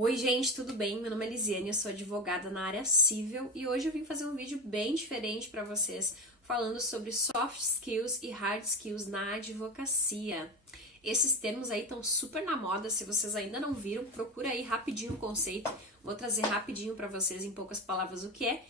Oi gente, tudo bem? Meu nome é Lisiane, eu sou advogada na área civil e hoje eu vim fazer um vídeo bem diferente para vocês, falando sobre soft skills e hard skills na advocacia. Esses termos aí estão super na moda, se vocês ainda não viram, procura aí rapidinho o conceito, vou trazer rapidinho para vocês em poucas palavras o que é.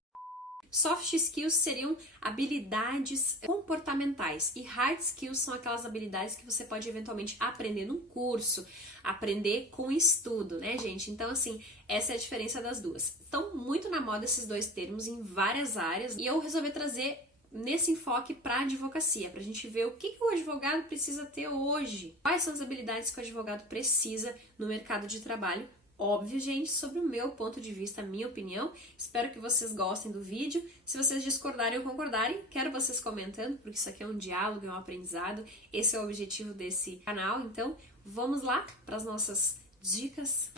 Soft skills seriam habilidades comportamentais e hard skills são aquelas habilidades que você pode eventualmente aprender num curso, aprender com estudo, né, gente? Então, assim, essa é a diferença das duas. Estão muito na moda esses dois termos em várias áreas e eu resolvi trazer nesse enfoque para a advocacia, para a gente ver o que o advogado precisa ter hoje, quais são as habilidades que o advogado precisa no mercado de trabalho. Óbvio, gente, sobre o meu ponto de vista, a minha opinião. Espero que vocês gostem do vídeo. Se vocês discordarem ou concordarem, quero vocês comentando, porque isso aqui é um diálogo, é um aprendizado. Esse é o objetivo desse canal. Então, vamos lá para as nossas dicas.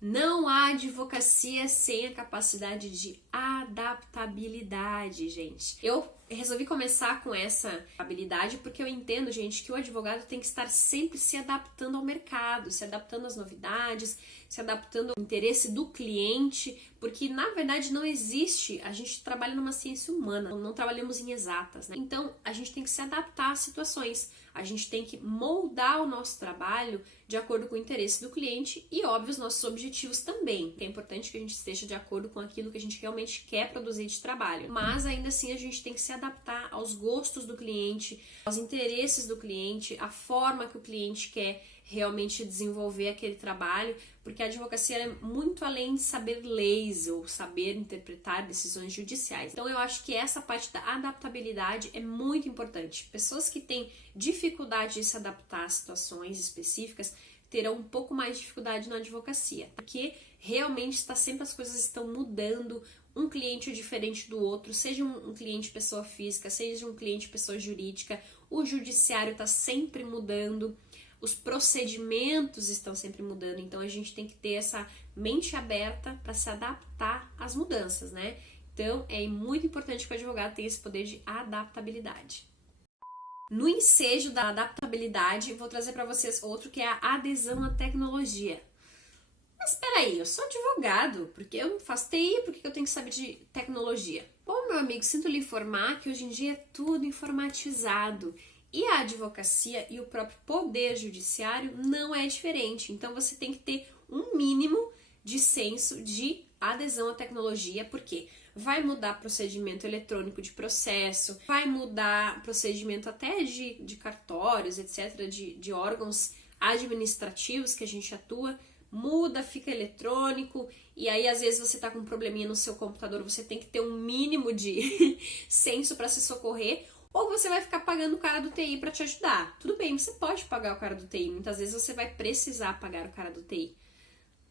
Não há advocacia sem a capacidade de adaptabilidade, gente. Eu resolvi começar com essa habilidade porque eu entendo, gente, que o advogado tem que estar sempre se adaptando ao mercado, se adaptando às novidades, se adaptando ao interesse do cliente, porque na verdade não existe, a gente trabalha numa ciência humana, não trabalhamos em exatas, né? Então a gente tem que se adaptar às situações, a gente tem que moldar o nosso trabalho de acordo com o interesse do cliente e, óbvio, os nossos objetivos também. É importante que a gente esteja de acordo com aquilo que a gente realmente quer produzir de trabalho. Mas, ainda assim, a gente tem que se adaptar aos gostos do cliente, aos interesses do cliente, à forma que o cliente quer realmente desenvolver aquele trabalho, porque a advocacia é muito além de saber leis ou saber interpretar decisões judiciais. Então eu acho que essa parte da adaptabilidade é muito importante. Pessoas que têm dificuldade de se adaptar a situações específicas terão um pouco mais de dificuldade na advocacia, porque realmente as coisas estão mudando, um cliente é diferente do outro, seja um cliente pessoa física, seja um cliente pessoa jurídica, o judiciário está sempre mudando, os procedimentos estão sempre mudando, então a gente tem que ter essa mente aberta para se adaptar às mudanças, né? Então é muito importante que o advogado tenha esse poder de adaptabilidade. No ensejo da adaptabilidade, vou trazer para vocês outro que é a adesão à tecnologia. Mas espera aí, eu sou advogado, porque eu faço TI, por que eu tenho que saber de tecnologia? Bom, meu amigo, sinto lhe informar que hoje em dia é tudo informatizado. E a advocacia e o próprio poder judiciário não é diferente. Então você tem que ter um mínimo de senso de adesão à tecnologia, porque vai mudar procedimento eletrônico de processo, vai mudar procedimento até de cartórios, etc., de órgãos administrativos que a gente atua, muda, fica eletrônico, e aí às vezes você tá com um probleminha no seu computador, você tem que ter um mínimo de senso para se socorrer, ou você vai ficar pagando o cara do TI para te ajudar. Tudo bem, você pode pagar o cara do TI, muitas vezes você vai precisar pagar o cara do TI.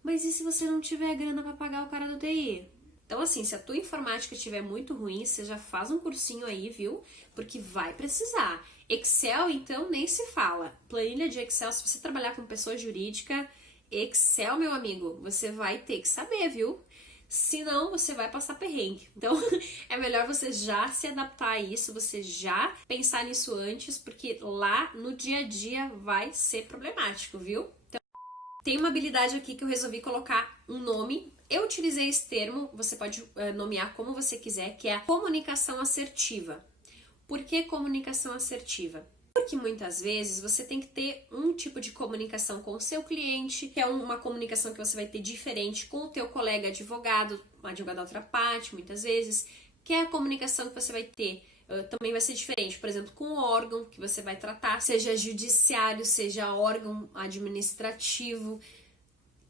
Mas e se você não tiver grana para pagar o cara do TI? Então assim, se a tua informática estiver muito ruim, você já faz um cursinho aí, viu? Porque vai precisar. Excel, então, nem se fala. Planilha de Excel, se você trabalhar com pessoa jurídica, Excel, meu amigo, você vai ter que saber, viu? Senão você vai passar perrengue. Então é melhor você já se adaptar a isso, você já pensar nisso antes, porque lá no dia a dia vai ser problemático, viu? Então, tem uma habilidade aqui que eu resolvi colocar um nome. Eu utilizei esse termo, você pode nomear como você quiser, que é a comunicação assertiva. Por que comunicação assertiva? Porque muitas vezes você tem que ter um tipo de comunicação com o seu cliente, que é uma comunicação que você vai ter diferente com o teu colega advogado, um advogado da outra parte, muitas vezes, que é a comunicação que você vai ter, também vai ser diferente, por exemplo, com o órgão que você vai tratar, seja judiciário, seja órgão administrativo.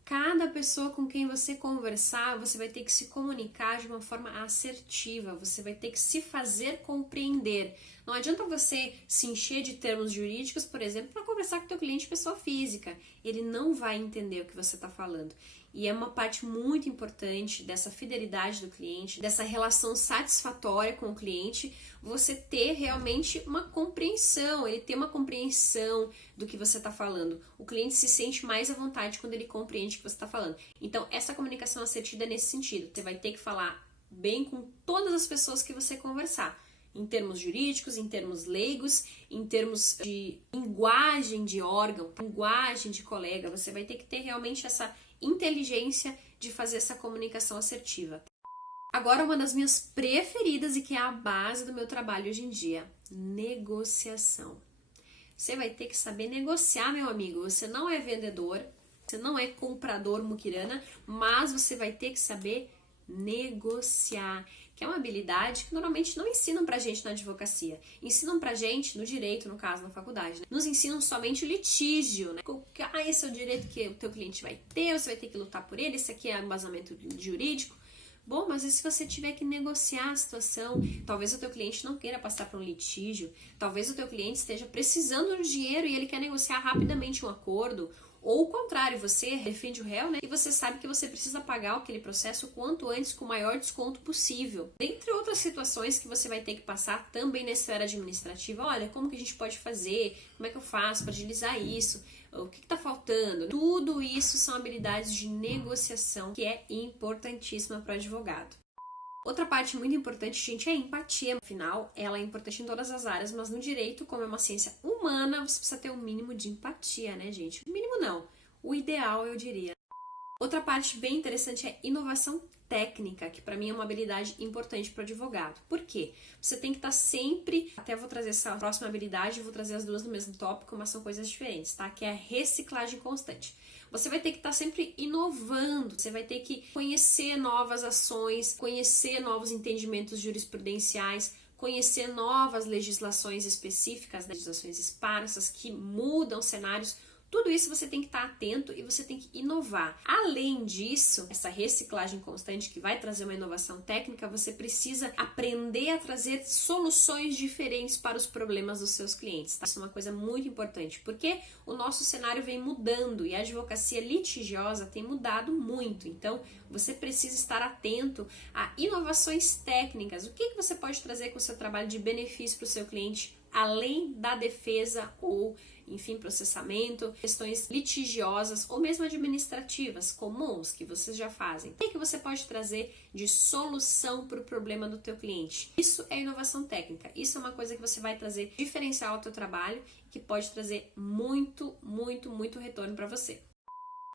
Cada pessoa com quem você conversar, você vai ter que se comunicar de uma forma assertiva, você vai ter que se fazer compreender. Não adianta você se encher de termos jurídicos, por exemplo, para conversar com o teu cliente pessoa física. Ele não vai entender o que você está falando. E é uma parte muito importante dessa fidelidade do cliente, dessa relação satisfatória com o cliente, você ter realmente uma compreensão, ele ter uma compreensão do que você está falando. O cliente se sente mais à vontade quando ele compreende o que você está falando. Então, essa comunicação assertiva é nesse sentido. Você vai ter que falar bem com todas as pessoas que você conversar. Em termos jurídicos, em termos leigos, em termos de linguagem de órgão, linguagem de colega, você vai ter que ter realmente essa inteligência de fazer essa comunicação assertiva. Agora, uma das minhas preferidas e que é a base do meu trabalho hoje em dia, negociação. Você vai ter que saber negociar, meu amigo. Você não é vendedor, você não é comprador muquirana, mas você vai ter que saber negociar, que é uma habilidade que normalmente não ensinam pra gente na advocacia. Ensinam pra gente no direito, no caso, na faculdade, né? Nos ensinam somente o litígio, né? Esse é o direito que o teu cliente vai ter, você vai ter que lutar por ele, esse aqui é o embasamento jurídico. Bom, mas e se você tiver que negociar a situação? Talvez o teu cliente não queira passar por um litígio, talvez o teu cliente esteja precisando de dinheiro e ele quer negociar rapidamente um acordo, ou o contrário, você defende o réu, né? E você sabe que você precisa pagar aquele processo o quanto antes com o maior desconto possível. Dentre outras situações que você vai ter que passar também na esfera administrativa, olha, como que a gente pode fazer? Como é que eu faço para agilizar isso? O que está faltando? Tudo isso são habilidades de negociação que é importantíssima para o advogado. Outra parte muito importante, gente, é a empatia. Afinal, ela é importante em todas as áreas, mas no direito, como é uma ciência humana, você precisa ter um mínimo de empatia, né, gente? O mínimo não, o ideal, eu diria. Outra parte bem interessante é inovação técnica, que para mim é uma habilidade importante para o advogado. Por quê? Você tem que estar sempre, até vou trazer essa próxima habilidade, vou trazer as duas no mesmo tópico, mas são coisas diferentes, tá? Que é a reciclagem constante. Você vai ter que estar sempre inovando, você vai ter que conhecer novas ações, conhecer novos entendimentos jurisprudenciais, conhecer novas legislações específicas, legislações esparsas que mudam cenários. Tudo isso você tem que estar atento e você tem que inovar. Além disso, essa reciclagem constante que vai trazer uma inovação técnica, você precisa aprender a trazer soluções diferentes para os problemas dos seus clientes. Tá? Isso é uma coisa muito importante, porque o nosso cenário vem mudando e a advocacia litigiosa tem mudado muito. Então, você precisa estar atento a inovações técnicas. O que você pode trazer com o seu trabalho de benefício para o seu cliente, além da defesa ou, enfim, processamento, questões litigiosas ou mesmo administrativas comuns que vocês já fazem. O que você pode trazer de solução para o problema do teu cliente? Isso é inovação técnica. Isso é uma coisa que você vai trazer diferencial ao teu trabalho, que pode trazer muito, muito, muito retorno para você.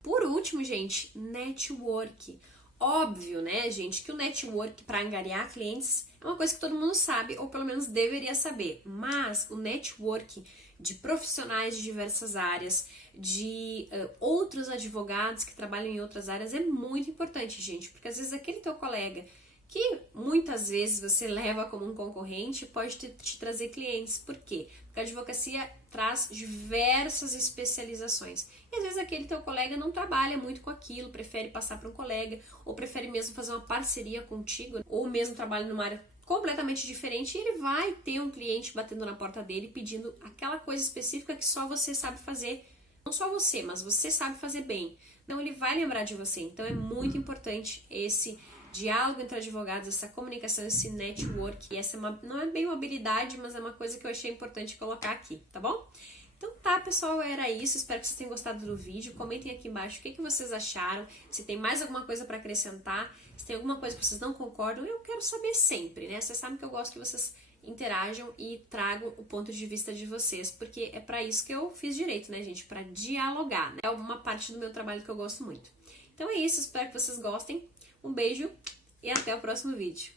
Por último, gente, network. Óbvio, né, gente, que o network para angariar clientes é uma coisa que todo mundo sabe, ou pelo menos deveria saber. Mas o network de profissionais de diversas áreas, de outros advogados que trabalham em outras áreas é muito importante, gente. Porque às vezes aquele teu colega que muitas vezes você leva como um concorrente pode te trazer clientes. Por quê? Porque a advocacia traz diversas especializações. E às vezes aquele teu colega não trabalha muito com aquilo, prefere passar para um colega, ou prefere mesmo fazer uma parceria contigo, ou mesmo trabalha numa área completamente diferente e ele vai ter um cliente batendo na porta dele pedindo aquela coisa específica que só você sabe fazer. Não só você, mas você sabe fazer bem. Então ele vai lembrar de você. Então é muito importante esse diálogo entre advogados, essa comunicação, esse network. E essa não é bem uma habilidade, mas é uma coisa que eu achei importante colocar aqui, tá bom? Então tá, pessoal, era isso. Espero que vocês tenham gostado do vídeo. Comentem aqui embaixo o que vocês acharam, se tem mais alguma coisa para acrescentar, se tem alguma coisa que vocês não concordam. Eu quero saber sempre, né? Vocês sabem que eu gosto que vocês interajam e tragam o ponto de vista de vocês, porque é para isso que eu fiz direito, né, gente? Para dialogar, né? É uma parte do meu trabalho que eu gosto muito. Então é isso, espero que vocês gostem. Um beijo e até o próximo vídeo.